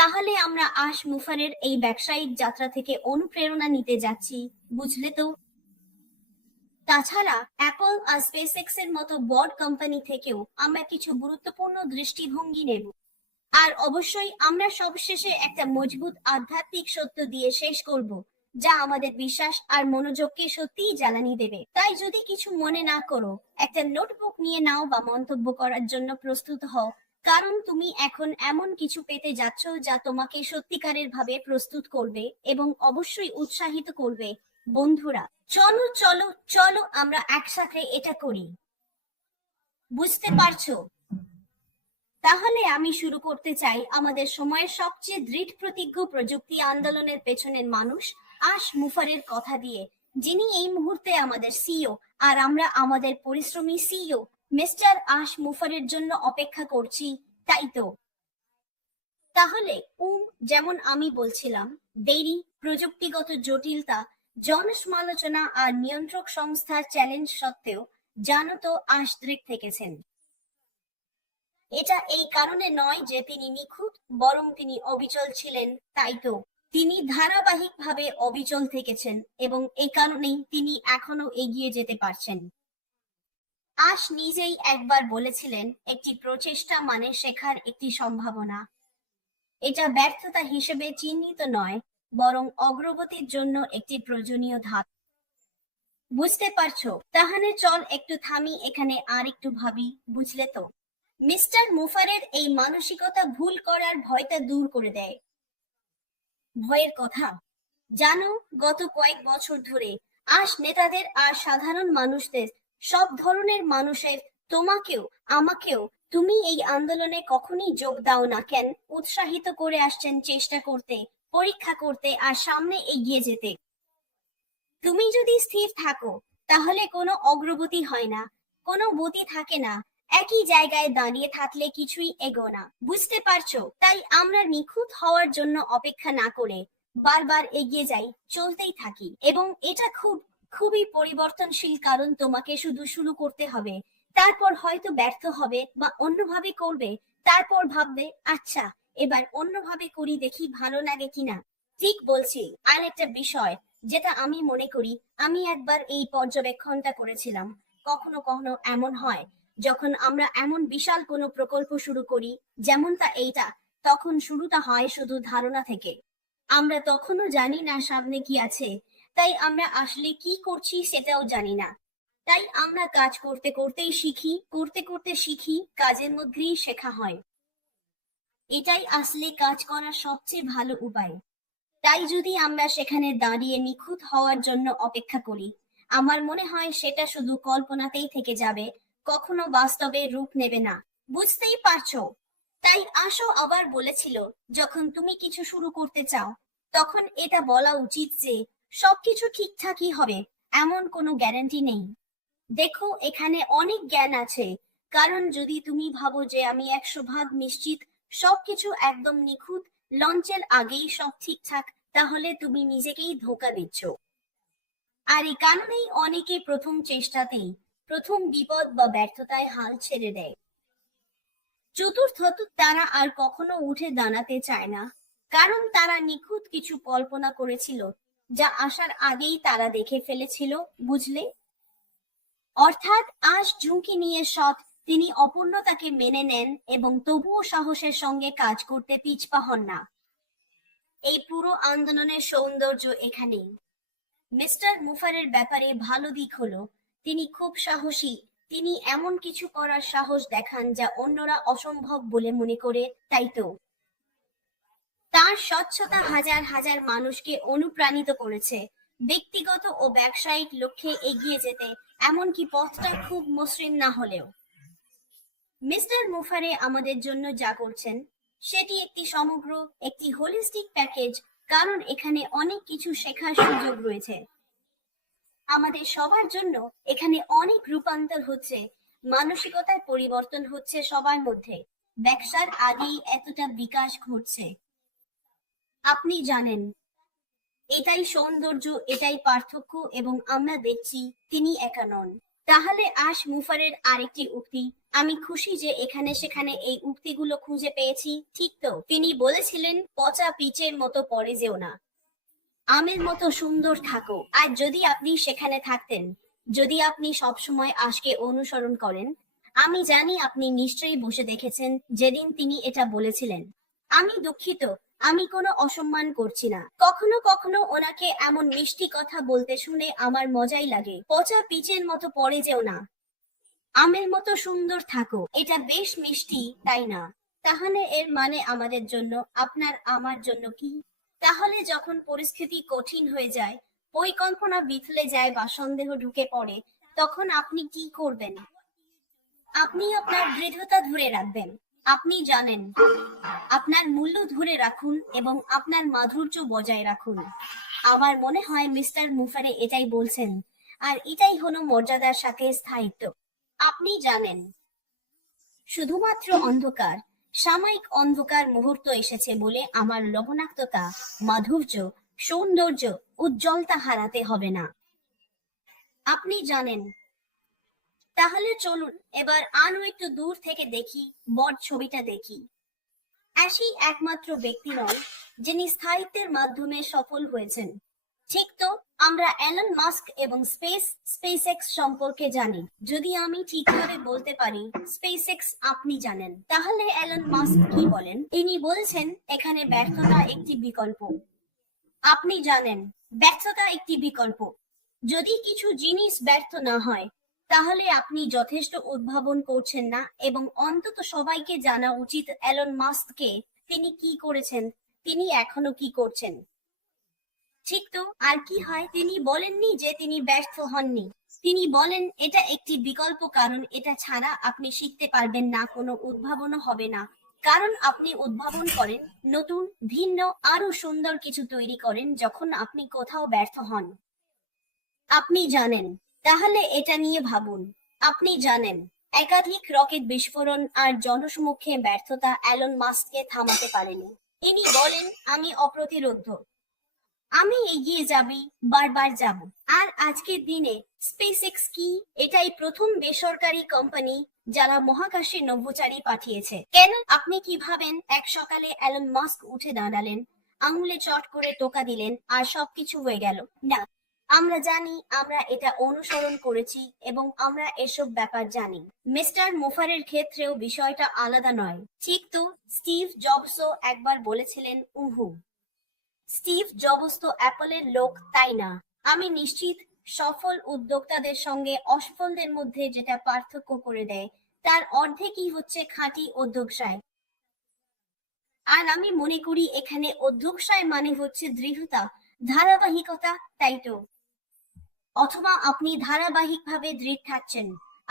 তাহলে আমরা আশ মুফারের এই ব্যবসায়িক যাত্রা থেকে অনুপ্রেরণা নিতে যাচ্ছি, বুঝলে তো? তাছাড়া অ্যাপল আর স্পেসএক্স এর মতো বড় কোম্পানি থেকেও আমরা কিছু গুরুত্বপূর্ণ দৃষ্টিভঙ্গি নেব। আর অবশ্যই আমরা সবশেষে একটা মজবুত আধ্যাত্মিক সত্য দিয়ে শেষ করব, যা আমাদের বিশ্বাস আর মনোযোগকে সত্যিই জ্বালানি দেবে। তাই যদি কিছু মনে না করো, একটা নোটবুক নিয়ে নাও বা মন্তব্য করার জন্য প্রস্তুত হও, কারণ তুমি এখন এমন কিছু পেতে যাচ্ছ যা তোমাকে সত্যিকারের ভাবে প্রস্তুত করবে এবং অবশ্যই উৎসাহিত করবে। বন্ধুরা, চলো চলো চলো আমরা একসাথে এটা করি। বুঝতে পারছো? তাহলে আমি শুরু করতে চাই আমাদের সময়ের সবচেয়ে দৃঢ় প্রতিজ্ঞ প্রযুক্তি আন্দোলনের পেছনের মানুষ আশ মুফারের কথা দিয়ে, যিনি এই মুহূর্তে আমাদের সিইও, আর আমরা আমাদের পরিশ্রমী সিইও মিস্টার আশ মুফারের জন্য অপেক্ষা করছি, তাই তো? তাহলে যেমন আমি বলছিলাম, দেরি, প্রযুক্তিগত জটিলতা, জনসমালোচনা আর নিয়ন্ত্রক সংস্থার চ্যালেঞ্জ সত্ত্বেও জানো তো আশ দৃঢ় থেকেছেন। এটা এই কারণে নয় যে তিনি নিখুঁত, বরং তিনি অবিচল ছিলেন, তাই তো? তিনি ধারাবাহিকভাবে অবিচল থেকেছেন এবং এই কারণেই তিনি এখনো এগিয়ে যেতে পারছেন। আশ নিজেই একবার বলেছিলেন, একটি প্রচেষ্টা মানে শেখার একটি সম্ভাবনা। এটা ব্যর্থতা হিসেবে চিহ্নিত নয়, বরং অগ্রগতির জন্য একটি প্রয়োজনীয় ধাপ। বুঝতে পারছো? তাহলে চল একটু থামি এখানে আর একটু ভাবি, বুঝলে তো? মিস্টার মুফারের এই মানসিকতা ভুল করার ভয়টা দূর করে দেয়। ভয়ের কথা জানো, গত কয়েক বছর ধরে আশ নেতাদের আর সাধারণ মানুষদের, সব ধরনের মানুষের, তোমাকেও আমাকেও, তুমি এই আন্দোলনে কখনই যোগ দাও না কেন, উৎসাহিত করে আসছেন চেষ্টা করতে, পরীক্ষা করতে আর সামনে এগিয়ে যেতে। তুমি যদি স্থির থাকো, তাহলে কোনো অগ্রগতি হয় না, কোনো গতি থাকে না। একই জায়গায় দাঁড়িয়ে থাকলে কিছুই এগো না, বুঝতে পারছো? তাই আমরা নিখুঁত হওয়ার জন্য অপেক্ষা না করে বারবার এগিয়ে যাই, চলতেই থাকি। এবং এটা খুবই পরিবর্তনশীল, কারণ তোমাকে শুধু শুরু করতে হবে, তারপর হয়তো ব্যর্থ হবে বা অন্যভাবে করবে, তারপর ভাববে আচ্ছা এবার অন্যভাবে করি, দেখি ভালো লাগে কিনা। ঠিক বলছি। আর একটা বিষয় যেটা আমি মনে করি, আমি একবার এই পর্যবেক্ষণটা করেছিলাম, কখনো কখনো এমন হয় যখন আমরা এমন বিশাল কোনো প্রকল্প শুরু করি, যেমনটা এইটা, তখন শুরুটা হয় শুধু ধারণা থেকে। আমরা তখনও জানি না সামনে কি আছে, তাই আমরা আসলে কি করছি সেটাও জানি না। তাই আমরা কাজ করতে করতেই শিখি, করতে করতে শিখি, কাজের মধ্যেই শেখা হয়। এটাই আসলে কাজ করার সবচেয়ে ভালো উপায়। তাই যদি আমরা সেখানে দাঁড়িয়ে নিখুঁত হওয়ার জন্য অপেক্ষা করি, আমার মনে হয় সেটা শুধু কল্পনাতেই থেকে যাবে, কখনো বাস্তবে রূপ নেবে না। বুঝতেই পারছো? তাই আসো আবার বলেছিল, যখন তুমি কিছু শুরু করতে চাও, তখন এটা বলা উচিত যে সবকিছু ঠিকঠাকই হবে, এমন কোনো গ্যারান্টি নেই। দেখো, এখানে অনেক জ্ঞান আছে, কারণ যদি তুমি ভাবো যে আমি 100% নিশ্চিত সবকিছু একদম নিখুঁত, লঞ্চের আগেই সব ঠিকঠাক, তাহলে তুমি নিজেকেই ধোঁকা দিচ্ছ। আর এই কারণেই অনেকে প্রথম চেষ্টাতেই, প্রথম বিপদ বা ব্যর্থতায় হাল ছেড়ে দেয়। চতুর্থত, তারা আর কখনো উঠে দাঁড়াতে চায় না, কারণ তারা নিখুঁত কিছু কল্পনা করেছিল যা আসার আগেই তারা দেখে ফেলেছিল, বুঝলে? অর্থাৎ আজ ঝুঁকি নিয়ে সৎ, তিনি অপূর্ণতাকে মেনে নেন এবং তবুও সাহসের সঙ্গে কাজ করতে পিছপা হন না। এই পুরো আন্দোলনের সৌন্দর্য এখানেই। মিস্টার মুফারের ব্যাপারে ভালো দিক হলো তিনি খুব সাহসী। তিনি এমন কিছু করার সাহস দেখান যা অন্যরা অসম্ভব বলে মনে করে, তাই তো? তার স্বচ্ছতা হাজার হাজার মানুষকে অনুপ্রাণিত করেছে ব্যক্তিগত ও ব্যবসায়িক লক্ষ্যে এগিয়ে যেতে, এমনকি পথটা খুব মসৃণ না হলেও। মিস্টার মুফারে আমাদের জন্য যা করছেন সেটি একটি সমগ্র, একটি হোলিস্টিক প্যাকেজ, কারণ এখানে অনেক কিছু শেখার সুযোগ রয়েছে আমাদের সবার জন্য। এখানে অনেক রূপান্তর হচ্ছে, মানসিকতার পরিবর্তন হচ্ছে সবার মধ্যে, ব্যবসার আগেই এতটা বিকাশ ঘটছে। আপনি জানেন, এটাই সৌন্দর্য, এটাই পার্থক্য, এবং আমরা দেখছি তিনি একা নন। তাহলে আশ মুফারের আরেকটি উক্তি, আমি খুশি যে এখানে সেখানে এই উক্তিগুলো খুঁজে পেয়েছি। ঠিক তো, তিনি বলেছিলেন পচা পিচের মতো পড়ে যেও না, আমের মতো সুন্দর থাকো। আর যদি আপনি সেখানে থাকতেন, যদি আপনি সবসময় আশকে অনুসরণ করেন, আমি জানি আপনি নিশ্চয়ই বসে দেখেছেন যেদিন তিনি এটা বলেছিলেন। আমি দুঃখিত, আমি কোনো অসম্মান করছি না। কখনো কখনো ওনাকে এমন মিষ্টি কথা বলতে শুনে আমার মজাই লাগে। পচা পিচের মতো পড়ে যেও না, আমের মতো সুন্দর থাকো, এটা বেশ মিষ্টি, তাই না? তাহলে এর মানে আমাদের জন্য, আপনার আমার জন্য কি? তাহলে যখন পরিস্থিতি কঠিন হয়ে যায়, পরিকল্পনা বিথলে যায় বা সন্দেহ ঢুকে পড়ে, তখন আপনি কি করবেন? আপনি আপনার দৃঢ়তা ধরে রাখবেন। আপনি জানেন, আপনার মূল্য ধরে রাখুন এবং আপনার মাধুর্য বজায় রাখুন। আমার মনে হয় মিস্টার মুফারে এটাই বলছেন, আর এটাই হলো মর্যাদার সাথে স্থায়িত্ব। আপনি জানেন, শুধুমাত্র অন্ধকার, সাময়িক অন্ধকার মুহূর্ত এসেছে বলে আমার লবণাক্ততা, মাধুর্য, সৌন্দর্য, উজ্জ্বলতা হারাতে হবে না। আপনি জানেন। তাহলে চলুন এবার আরো একটু দূর থেকে দেখি, বড় ছবিটা দেখি। অ্যাশি একমাত্র ব্যক্তি নন যিনি স্থায়িত্বের মাধ্যমে সফল হয়েছেন। ঠিক তো, আমরা এলন মাস্ক এবং স্পেসএক্স সম্পর্কে জানি। যদি আমি ঠিকভাবে বলতে পারি স্পেসএক্স আপনি জানেন, তাহলে এলন মাস্ক কি বলেন? তিনি বলছেন এখানে ব্যর্থতা একটি বিকল্প। আপনি জানেন, ব্যর্থতা একটি বিকল্প। যদি কিছু জিনিস ব্যর্থ না হয়, তাহলে আপনি যথেষ্ট উদ্ভাবন করছেন না, এবং অন্তত সবাইকে জানা উচিত এলন মাস্ককে তিনি কি করেছেন, তিনি এখনো কি করছেন। ঠিক তো, আর কি হয়? তিনি বলেননি যে তিনি ব্যর্থ হননি, তিনি বলেন এটা একটি বিকল্প, কারণ এটা ছাড়া আপনি শিখতে পারবেন না, কোনো উদ্ভাবনও হবে না। কারণ আপনি উদ্ভাবন করেন, নতুন, ভিন্ন, আরো সুন্দর কিছু তৈরি করেন যখন আপনি কোথাও ব্যর্থ হন। আপনি জানেন, তাহলে এটা নিয়ে ভাবুন। আপনি জানেন, একাধিক রকেট বিস্ফোরণ আর জনসমক্ষে ব্যর্থতা এলন মাস্ককে থামাতে পারেনি। তিনি বলেন আমি অপ্রতিরোধ্য, আমি এগিয়ে যাবি, বারবার যাব। আর আজকের দিনে স্পেসএক্স কি? এটাই প্রথম বেসরকারি কোম্পানি যারা মহাকাশে নভোচারী পাঠিয়েছে। কেন? আপনি কি ভাবেন এক সকালে এলন মাস্ক উঠে দাঁড়ালেন, আঙুলে চট করে টোকা দিলেন আর সবকিছু হয়ে গেল? না, আমরা জানি, আমরা এটা অনুসরণ করেছি এবং আমরা এসব ব্যাপার জানি। মিস্টার মুফারের ক্ষেত্রেও বিষয়টা আলাদা নয়। ঠিক তো, স্টিভ জবসও একবার বলেছিলেন উহু। স্টিভ জবস তো অ্যাপলের লোক, তাই না? আমি নিশ্চিত সফল উদ্যোক্তাদের সঙ্গে অসফলদের মধ্যে যেটা পার্থক্য করে দেয়, তার অর্ধেকই হচ্ছে খাঁটি অধ্যবসায়। আর আমি মনে করি এখানে অধ্যবসায় মানে হচ্ছে দৃঢ়তা, ধারাবাহিকতা, তাই তো? অথবা আপনি ধারাবাহিকভাবে দৃঢ় থাকছেন,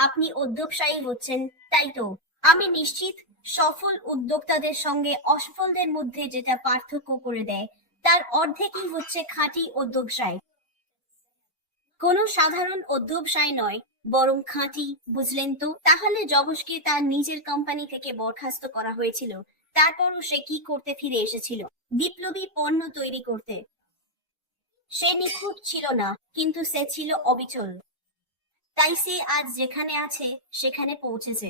আপনি অধ্যবসায়ী হচ্ছেন, তাই তো? আমি নিশ্চিত সফল উদ্যোক্তাদের সঙ্গে অসফলদের মধ্যে যেটা পার্থক্য করে দেয়, তার অর্ধেকই হচ্ছে খাঁটি অধ্যবসায়। কোনো সাধারণ অধ্যবসায় নয়, বরং খাঁটি, বুঝলেন তো? তাহলে জবসকে তার নিজের কোম্পানি থেকে বরখাস্ত করা হয়েছিল, তারপরও সে কি করতে ফিরে এসেছিল? বিপ্লবী পণ্য তৈরি করতে। সে নিখুঁত ছিল না, কিন্তু সে ছিল অবিচল। তাই সে আজ যেখানে আছে সেখানে পৌঁছেছে।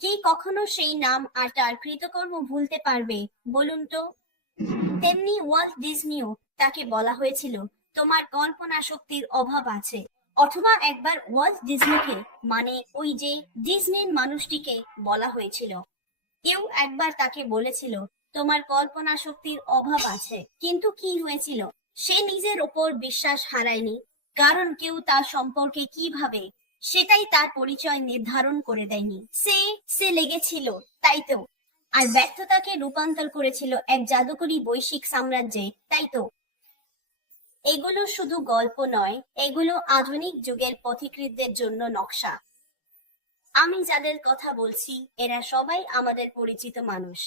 কে কখনো সেই নাম আর তার কৃতকর্ম ভুলতে পারবে, বলুন তো? তেমনি ওয়াল্ট ডিজনিও, তাকে বলা হয়েছিল তোমার কল্পনা শক্তির অভাব আছে। অথবা একবার ওয়াল্ট ডিজনিকে, মানে ওই যে ডিজনির মানুষটিকে বলা হয়েছিল, কেউ একবার তাকে বলেছিল তোমার কল্পনা শক্তির অভাব আছে। কিন্তু কি হয়েছিল? সে নিজের ওপর বিশ্বাস হারায়নি, কারণ কেউ তার সম্পর্কে কি ভাবে সেটাই তার পরিচয় নির্ধারণ করে দেয়নি। সে লেগেছিল, তাই তো? আর ব্যর্থতাকে রূপান্তর করেছিল এক জাদুকরী বৈশ্বিক সাম্রাজ্যে, তাই তো? এগুলো শুধু গল্প নয়, এগুলো আধুনিক যুগের পথিকৃতদের জন্য নকশা। আমি যাদের কথা বলছি এরা সবাই আমাদের পরিচিত মানুষ।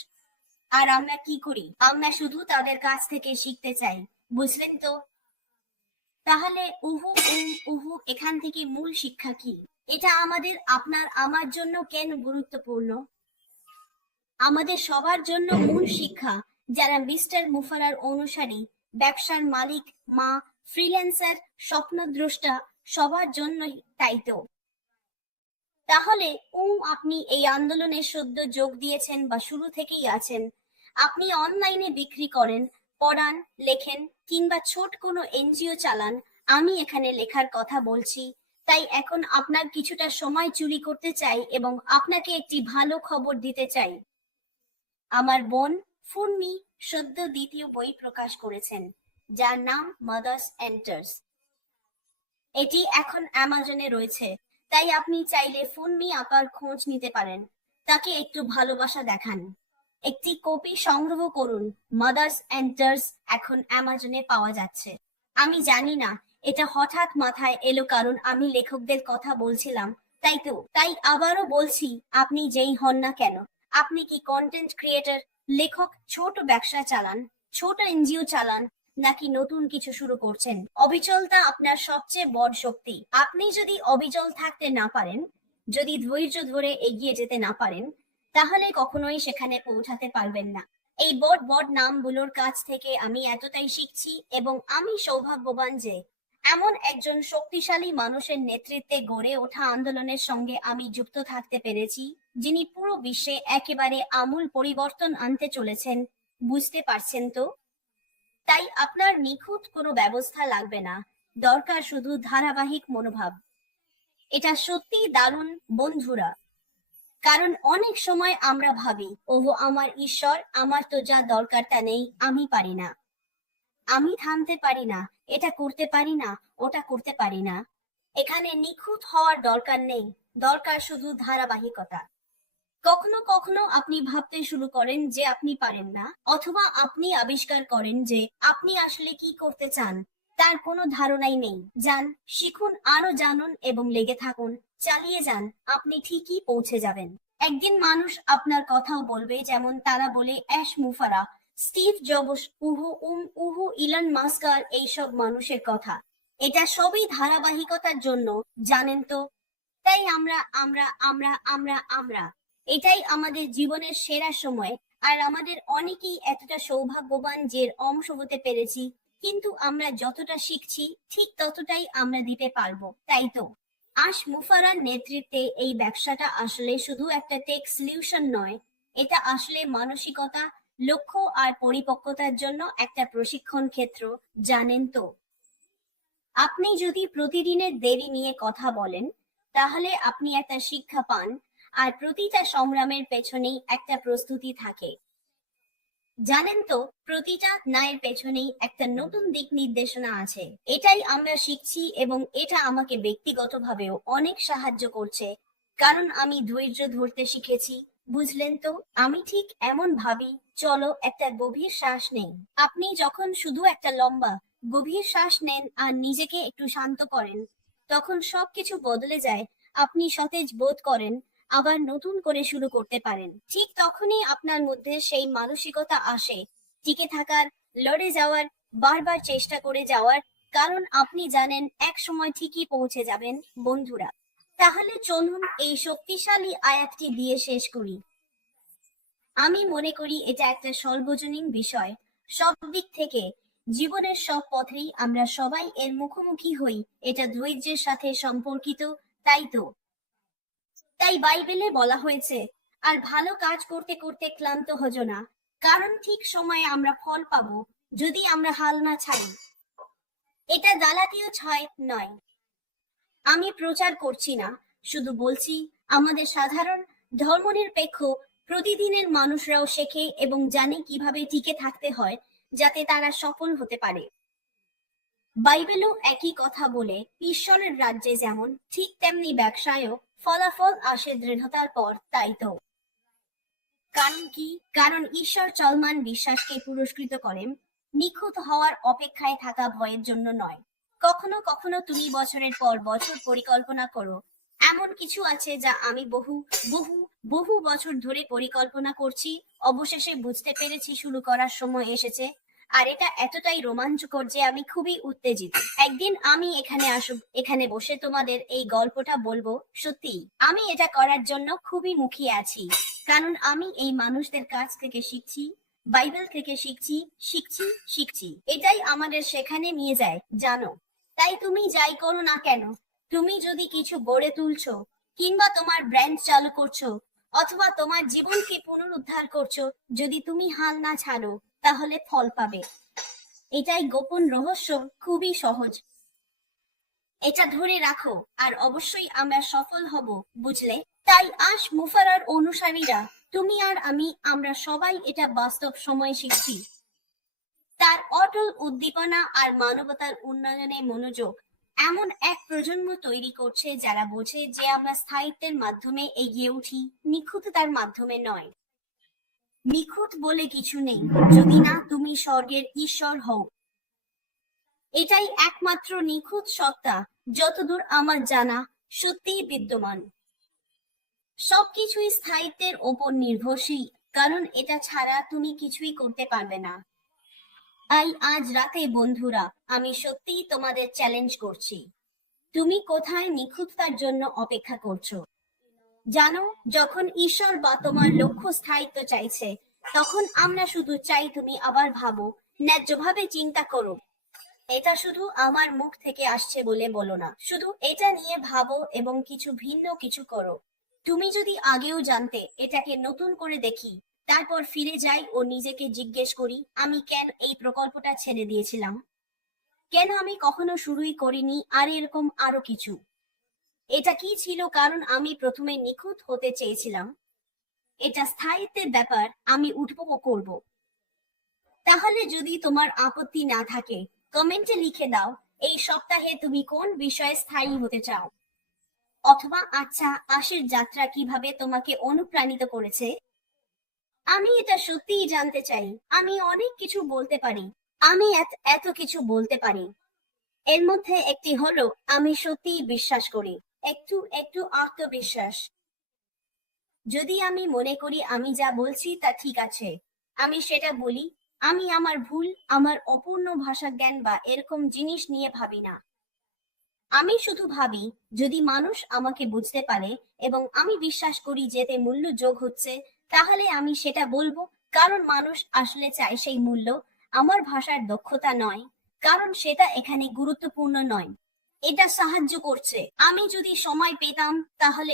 আর আমরা কি করি? আমরা শুধু তাদের কাছ থেকে শিখতে চাই, বুঝলেন তো? তাহলে উহু উহু এখান থেকে মূল শিক্ষা কি? এটা আমাদের, আপনার, আমার জন্য কেন গুরুত্বপূর্ণ? আমাদের সবার জন্য মূল শিক্ষা, যারা মিস্টার মুফারার অনুসারী, ব্যবসার মালিক, মা, ফ্রিল্যান্সার, স্বপ্নদ্রষ্টা, সবার জন্যই, তাই তো? তাহলে আপনি এই আন্দোলনে সদ্য যোগ দিয়েছেন বা শুরু থেকেই আছেন। আপনি অনলাইনে বিক্রি করেন, পড়ান, লেখেন কিংবা ছোট কোনো এনজিও চালান। আমি এখানে লেখার কথা বলছি, তাই এখন আপনার কিছুটা সময় চুরি করতে চাই এবং আপনাকে একটি ভালো খবর দিতে চাই। আমার বোন ফুনমি সদ্য দ্বিতীয় বই প্রকাশ করেছেন, যার নাম মাদার্স এন্টার্স। এটি এখন অ্যামাজনে রয়েছে, তাই আপনি চাইলে ফুনমি আপার খোঁজ নিতে পারেন, তাকে একটু ভালোবাসা দেখান। একটি কপি সংগ্রহ করুন। মাদার্স এন্টার্স এখন অ্যামাজনে পাওয়া যাচ্ছে। আমি জানি না এটা হঠাৎ মাথায় এলো কারণ আমি লেখকদের কথা বলছিলাম, তাই আবারও বলছি, আপনি যেই হন না কেন, আপনি কি কন্টেন্ট ক্রিয়েটর, লেখক, ছোট ব্যবসা চালান, ছোট এনজিও চালান, নাকি নতুন কিছু শুরু করছেন, অবিচলতা আপনার সবচেয়ে বড় শক্তি। আপনি যদি অবিচল থাকতে না পারেন, যদি ধৈর্য ধরে এগিয়ে যেতে না পারেন, তাহলে কখনোই সেখানে পৌঁছাতে পারবেন না। এই বড় বড় নামগুলোর কাছ থেকে আমি এতটাই শিখছি এবং আমি সৌভাগ্যবান যে এমন একজন শক্তিশালী মানুষের নেতৃত্বে গড়ে ওঠা আন্দোলনের সঙ্গে আমি যুক্ত থাকতে পেরেছি, যিনি পুরো বিশ্বে একেবারে আমূল পরিবর্তন আনতে চলেছেন। বুঝতে পারছেন তো? তাই আপনার নিখুঁত কোনো ব্যবস্থা লাগবে না, দরকার শুধু ধারাবাহিক মনোভাব। এটা সত্যি দারুণ বন্ধুরা, কারণ অনেক সময় আমরা ভাবি, ওহো আমার ঈশ্বর, আমার তো যা দরকার তা নেই, আমি পারি না, আমি থামতে পারি না, এটা করতে পারি না, ওটা করতে পারি না। এখানে নিখুঁত হওয়ার দরকার নেই, দরকার শুধু ধারাবাহিকতা। কখনো কখনো আপনি ভাবতে শুরু করেন যে আপনি পারেন না, অথবা আপনি আবিষ্কার করেন যে আপনি আসলে কি করতে চান তার কোনো ধারণাই নেই। যান, শিখুন, আরো জানুন এবং লেগে থাকুন, চালিয়ে যান, আপনি ঠিকই পৌঁছে যাবেন। একদিন মানুষ আপনার কথাও বলবে, যেমন তারা বলে অ্যাশ মুফারা, স্টিভ জবস, ইলন মাস্ক আর এইসব মানুষের কথা। এটা সবই ধারাবাহিকতার জন্য, জানেন তো? তাই আমরা আমরা আমরা আমরা আমরা এটাই আমাদের জীবনের সেরা সময়। আর আমাদের অনেকেই এতটা সৌভাগ্যবান যে এর অংশ হতে পেরেছি, কিন্তু আমরা যতটা শিখছি ঠিক ততটাই আমরা দিতে পারবো, তাই তো? আশ মুফারার নেতৃত্বে এই ব্যবসাটা আসলে শুধু একটা টেক সলিউশন নয়, এটা আসলে মানসিকতা, লক্ষ্য আর পরিপক্কতার জন্য একটা প্রশিক্ষণ ক্ষেত্র, জানেন তো? আপনি যদি প্রতিদিনের দেরি নিয়ে কথা বলেন, তাহলে আপনি একটা শিক্ষা পান, আর প্রতিটা সংগ্রামের পেছনেই একটা প্রস্তুতি থাকে। জানেন তো, প্রতিটা ন্যায়ের পেছনেই একটা নতুন দিক নির্দেশনা আছে। এটাই আমরা শিখছি এবং এটা আমাকে ব্যক্তিগতভাবেও অনেক সাহায্য করছে, কারণ আমি ধৈর্য ধরতে শিখেছি। বুঝলেন তো? আমি ঠিক এমন ভাবি, চলো একটা গভীর শ্বাস নেই। আপনি যখন শুধু একটা লম্বা গভীর শ্বাস নেন আর নিজেকে একটু শান্ত করেন, তখন সবকিছু বদলে যায়। আপনি সতেজ বোধ করেন, আবার নতুন করে শুরু করতে পারেন। ঠিক তখনই আপনার মধ্যে সেই মানসিকতা আসে, টিকে থাকার, লড়ে যাওয়ার, বারবার চেষ্টা করে যাওয়ার, কারণ আপনি জানেন এক সময় ঠিকই পৌঁছে যাবেন। বন্ধুরা, তাহলে চলুন এই শক্তিশালী আয়াতটি দিয়ে শেষ করি। আমি মনে করি এটা একটা সর্বজনীন বিষয়। সব দিক থেকে, জীবনের সব পথেই আমরা সবাই এর মুখোমুখি হই, এটা ধৈর্যের সাথে সম্পর্কিত, তাই তো? তাই বাইবেলে বলা হয়েছে, আর ভালো কাজ করতে করতে ক্লান্ত হজো না, কারণ ঠিক সময়ে আমরা ফল পাবো, যদি আমরা হাল না ছাড়ি। এটা গালাতীয় 6:9। আমি প্রচার করছি না, শুধু বলছি আমাদের সাধারণ ধর্মনিরপেক্ষ প্রতিদিনের মানুষরাও শেখে এবং জানে কিভাবে টিকে থাকতে হয়, যাতে তারা সফল হতে পারে। বাইবেলও একই কথা বলে, ঈশ্বরের রাজ্যে যেমন ঠিক তেমনি ব্যবসায়ও ফলাফল আসে দৃঢ়তার পর, তাই তো? কারণ কি? কারণ ঈশ্বর চলমান বিশ্বাসকে পুরস্কৃত করেন, নিখুঁত হওয়ার অপেক্ষায় থাকা ভয়ের জন্য নয়। কখনো কখনো তুমি বছরের পর বছর পরিকল্পনা করো। এমন কিছু আছে যা আমি বহু বহু বহু বছর ধরে পরিকল্পনা করছি, অবশেষে বুঝতে পেরেছি শুরু করার সময় এসেছে। আর এটা এতটাই রোমাঞ্চকর যে আমি খুবই উত্তেজিত। একদিন আমি এখানে বসে তোমাদের এই গল্পটা বলবো। সত্যি আমি এটা করার জন্য খুবই মুখিয়ে আছি, কারণ আমি এই মানুষদের কাছ থেকে শিখছি, বাইবেল থেকে শিখছি, শিখছি, শিখছি। এটাই আমাদের সেখানে নিয়ে যায়, জানো? তাই তুমি যাই করো না কেন, তুমি যদি কিছু গড়ে তুলছো, কিংবা তোমার ব্র্যান্ড চালু করছো, অথবা তোমার জীবনকে পুনরুদ্ধার করছো, যদি তুমি হাল না ছাড়ো তাহলে ফল পাবে। এটাই গোপন রহস্য, খুবই সহজ। এটা ধরে রাখো আর অবশ্যই আমরা সফল হব, বুঝলে? তাই আজ মুফারার অনুসারীরা, তুমি আর আমি, আমরা সবাই এটা বাস্তব সময়ে শিখছি। তার অটল উদ্দীপনা আর মানবতার উন্নয়নে মনোযোগ এমন এক প্রজন্ম তৈরি করছে যারা বোঝে যে আমরা স্থায়িত্বের মাধ্যমে এগিয়ে উঠি, নিখুঁততার মাধ্যমে নয়। নিখুঁত বলে কিছু নেই যদি না তুমি স্বর্গের ঈশ্বর হও। এটাই একমাত্র নিখুঁত সত্তা, যতদূর আমার জানা, সত্যিই বিদ্যমান। সবকিছুই স্থায়িত্বের ওপর নির্ভরশীল, কারণ এটা ছাড়া তুমি কিছুই করতে পারবে না। আজ রাতে বন্ধুরা, আমি সত্যিই তোমাদের চ্যালেঞ্জ করছি। তুমি কোথায় নিখুঁততার জন্য অপেক্ষা করছো? জানো, যখন ঈশ্বর বা তোমার লক্ষ্য স্থায়িত্ব চাইছে, তখন আমরা শুধু চাই তুমি আবার ভাবো, ন্যায্যভাবে চিন্তা করো। এটা শুধু আমার মুখ থেকে আসছে বলে বলো না, শুধু এটা নিয়ে ভাবো এবং কিছু ভিন্ন কিছু করো। তুমি যদি আগেও জানতে, এটাকে নতুন করে দেখি, তারপর ফিরে যাই ও নিজেকে জিজ্ঞেস করি, আমি কেন এই প্রকল্পটা ছেড়ে দিয়েছিলাম, কেন আমি কখনো শুরুই করিনি, আর এরকম আরো কিছু। এটা কি ছিল? কারণ আমি প্রথমে নিখুঁত হতে চেয়েছিলাম। এটা স্থায়িত্বের ব্যাপার, আমি উঠবো ও করব। তাহলে যদি তোমার আপত্তি না থাকে, কমেন্টে লিখে দাও এই সপ্তাহে তুমি কোন বিষয়ে স্থায়ী হতে চাও। অথবা আচ্ছা, আশির যাত্রা কিভাবে তোমাকে অনুপ্রাণিত করেছে। আমি এটা সত্যিই জানতে চাই। আমি অনেক কিছু বলতে পারি, আমি এত কিছু বলতে পারি। এর মধ্যে একটি হলো, আমি সত্যিই বিশ্বাস করি, একটু একটু আত্মবিশ্বাস। যদি আমি মনে করি আমি যা বলছি তা ঠিক আছে, আমি সেটা বলি। আমি আমার ভুল, আমার অপূর্ণ ভাষা জ্ঞান বা এরকম জিনিস নিয়ে ভাবি না। আমি শুধু ভাবি, যদি মানুষ আমাকে বুঝতে পারে এবং আমি বিশ্বাস করি যে এতে মূল্য যোগ হচ্ছে, তাহলে আমি সেটা বলবো। কারণ মানুষ আসলে চায় সেই মূল্য, আমার ভাষার দক্ষতা নয়, কারণ সেটা এখানে গুরুত্বপূর্ণ নয়। এটা সাহায্য করছে। আমি যদি সময় পেতাম তাহলে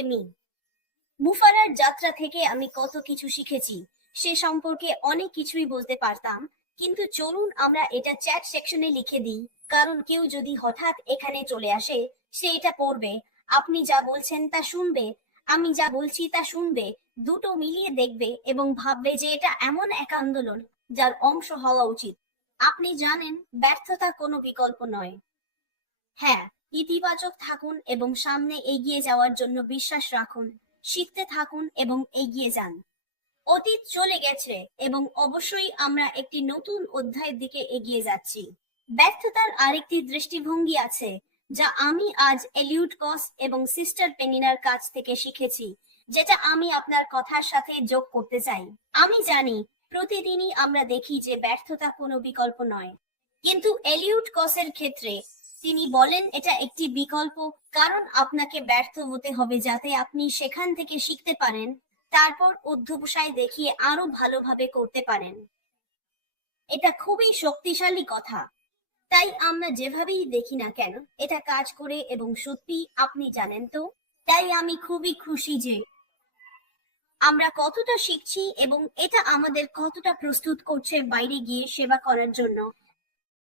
মুফারার যাত্রা থেকে আমি কত কিছু শিখেছি সে সম্পর্কে অনেক কিছুই বলতে পারতাম, কিন্তু চলুন আমরা এটা চ্যাট সেকশনে লিখে দিই, কারণ কেউ যদি হঠাৎ এখানে চলে আসে, সে এটা পড়বে, আপনি যা বলছেন তা শুনবে, আমি যা বলছি তা শুনবে, দুটো মিলিয়ে দেখবে এবং ভাববে যে এটা এমন এক আন্দোলন যার অংশ হওয়া উচিত। আপনি জানেন, ব্যর্থতা কোনো বিকল্প নয়। হ্যাঁ, ইতিবাচক থাকুন এবং সামনে এগিয়ে যাওয়ার জন্য বিশ্বাস রাখুন। শিখতে থাকুন এবং এগিয়ে যান। অতীত চলে গেছে এবং অবশ্যই আমরা একটি নতুন অধ্যায়ের দিকে এগিয়ে যাচ্ছি। ব্যর্থতার আরেকটি দৃষ্টিভঙ্গি আছে যা আমি আজ এলিউট কস এবং সিস্টার পেনিনার কাছ থেকে শিখেছি, যেটা আমি আপনার কথার সাথে যোগ করতে চাই। আমি জানি প্রতিদিনই আমরা দেখি যে ব্যর্থতা কোনো বিকল্প নয়, কিন্তু এলিউট কসের ক্ষেত্রে তিনি বলেন এটা একটি বিকল্প, কারণ আপনাকে ব্যর্থ হতে হবে যাতে আপনি সেখান থেকে শিখতে পারেন, তারপর অধ্যবসায় দেখিয়ে আরো ভালোভাবে করতে পারেন। এটা খুবই শক্তিশালী কথা। তাই আমরা যেভাবেই দেখি না কেন, এটা কাজ করে এবং সত্যি, আপনি জানেন তো। তাই আমি খুবই খুশি যে আমরা কতটা শিখছি এবং এটা আমাদের কতটা প্রস্তুত করছে বাইরে গিয়ে সেবা করার জন্য।